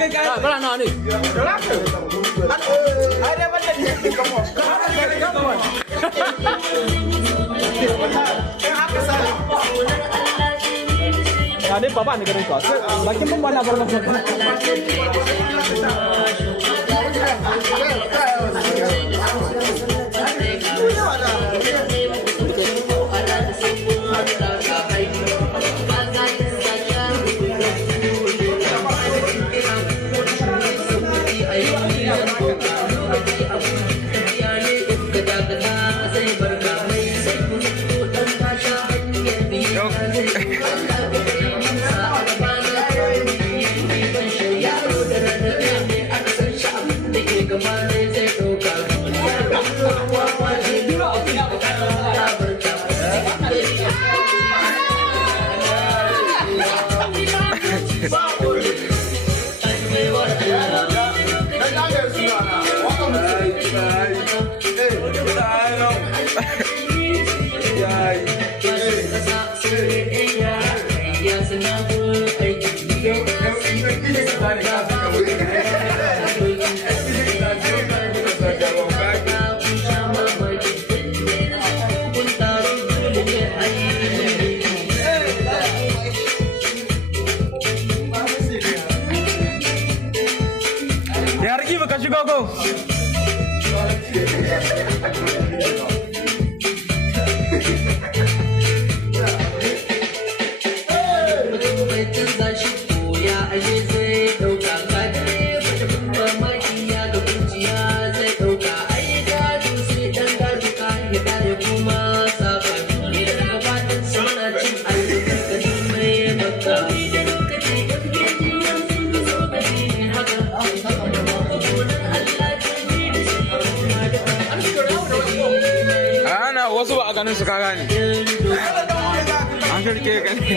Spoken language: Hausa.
Bara nawa ne? Ya dai baba ne garin ka. Bakin ban bana bar maka. Go. Wasu ba a ganin su ka gane. An shirke gani.